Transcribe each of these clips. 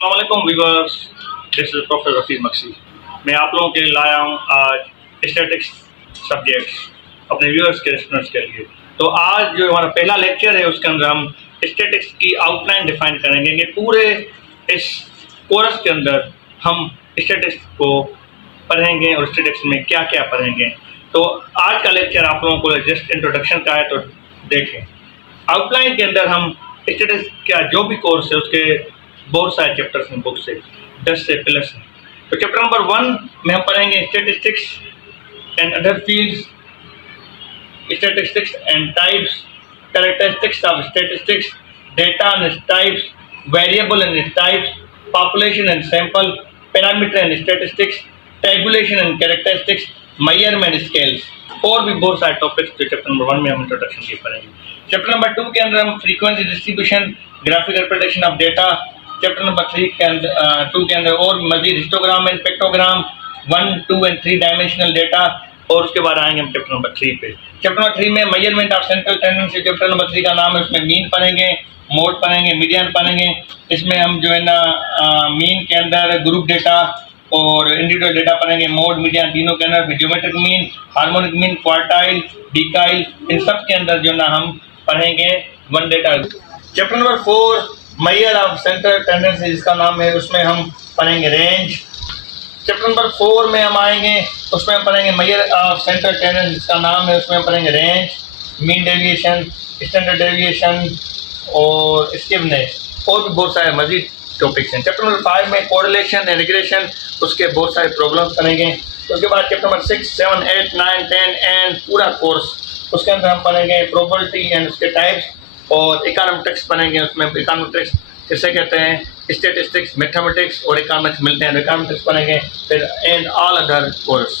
अस्सलामुअलैकुम viewers, this is professor Rafiq Maksi. मैं आप लोगों के लिए लाया हूँ आज स्टैटिक्स सब्जेक्ट्स अपने व्यूअर्स के स्टूडेंट्स के लिए। तो आज जो हमारा पहला लेक्चर है उसके अंदर हम स्टैटिक्स की आउटलाइन डिफाइन करेंगे कि पूरे इस कोर्स के अंदर हम स्टैटिक्स को पढ़ेंगे और स्टैटिक्स में क्या क्या पढ़ेंगे। तो आज का लेक्चर आप लोगों को जस्ट इंट्रोडक्शन का है, तो देखें। आउटलाइन के अंदर हम स्टैटिस्टिक्स का जो भी कोर्स है उसके बहुत सारे चैप्टर्स हैं, बुक से 10 से प्लस हैं। तो चैप्टर नंबर 1 में हम पढ़ेंगे statistics and other fields, statistics and types, characteristics of statistics, data and types, variable and types, population and sample, parameter and statistics, tabulation and characteristics, measurement scales, और भी बहुत सारे टॉपिक्स जो चैप्टर नंबर 1 में हम इंट्रोडक्शन के पढ़ेंगे। Chapter number 2 के अंदर हम frequency distribution, graphic representation of data, chapter number 3 के अंदर 2 के अंदर और मजीद histogram and spectrogram, 1, 2 and 3 dimensional data, और उसके बाद आएंगे हम चैप्टर नंबर 3 पे। चैप्टर नंबर 3 में measurement of central tendency, chapter number 3 का नाम है, उसमें मीन पढ़ेंगे, मोड पढ़ेंगे, मीडियन पढ़ेंगे। इसमें हम जो है ना मीन के अंदर ग्रुप डेटा और इंडिविजुअल डेटा पढ़ेंगे, मोड मीडियन तीनों के अंदर, geometric mean, harmonic mean, quartile, decile, इन सब के अंदर जो ना हम पढ़ेंगे one data. Chapter number 4 measure of central tendency जिसका नाम है, उसमें हम पढ़ेंगे रेंज। चैप्टर नंबर 4 में हम आएंगे, उसमें हम पढ़ेंगे मेजर ऑफ सेंट्रल टेंडेंसी जिसका नाम है, उसमें हम पढ़ेंगे range, mean deviation, standard deviation और स्किवनेस, और भी बहुत सारे मजीद टॉपिक्स हैं। चैप्टर नंबर 5 में कोरिलेशन एंड रिग्रेशन, उसके बहुत सारे प्रॉब्लम्स पढ़ेंगे। उसके बाद चैप्टर नंबर 6, 7, 8, 9, 10 एंड पूरा कोर्स, उसके अंदर हम पढ़ेंगे प्रोबेबिलिटी एंड उसके टाइप्स, और इकोनॉमेटिक्स पढ़ेंगे। उसमें इकोनॉमेटिक्स किसे कहते हैं, स्टैटिस्टिक्स, मैथमेटिक्स और इकोनॉमिक्स मिलते हैं, इकोनॉमेटिक्स पढ़ेंगे फिर, and all other course.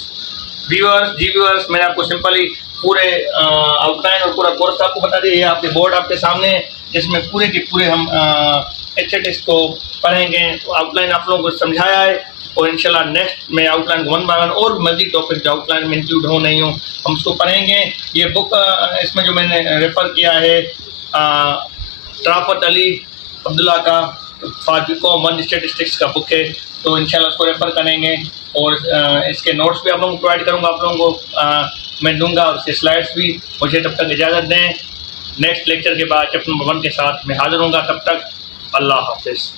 Viewers, मैंने आपको सिंपली पूरे आउटलाइन और पूरा कोर्स आपको बता दिया। ये आपके बोर्ड आपके सामने है, जिसमें पूरे के पूरे हम स्टैटिस्टिक्स को पढ़ेंगे। आउटलाइन आप लोगों को समझाया है, और इंशाल्लाह नेक्स्ट में आउटलाइन 1 बाय 1 और मजीद टॉपिक जो आउटलाइन में इंक्लूड हो नहीं हो हम उसको पढ़ेंगे। ये बुक इसमें जो मैंने रेफ़र किया है राफत अली अब्दुल्ला का फॉर बीकॉम 1 स्टैटिस्टिक्स का बुक है, तो इंशाल्लाह उसको रेफ़र करेंगे, और इसके नोट्स भी आप लोगों को प्रोवाइड करूँगा, आप लोगों को मैं दूंगा, और उसके स्लाइड्स भी। मुझे तब तक इजाज़त दें, नेक्स्ट लेक्चर के बाद चैप्टर नंबर 1 के साथ मैं हाज़िर हूँगा। तब तक अल्लाह हाफ़िज़।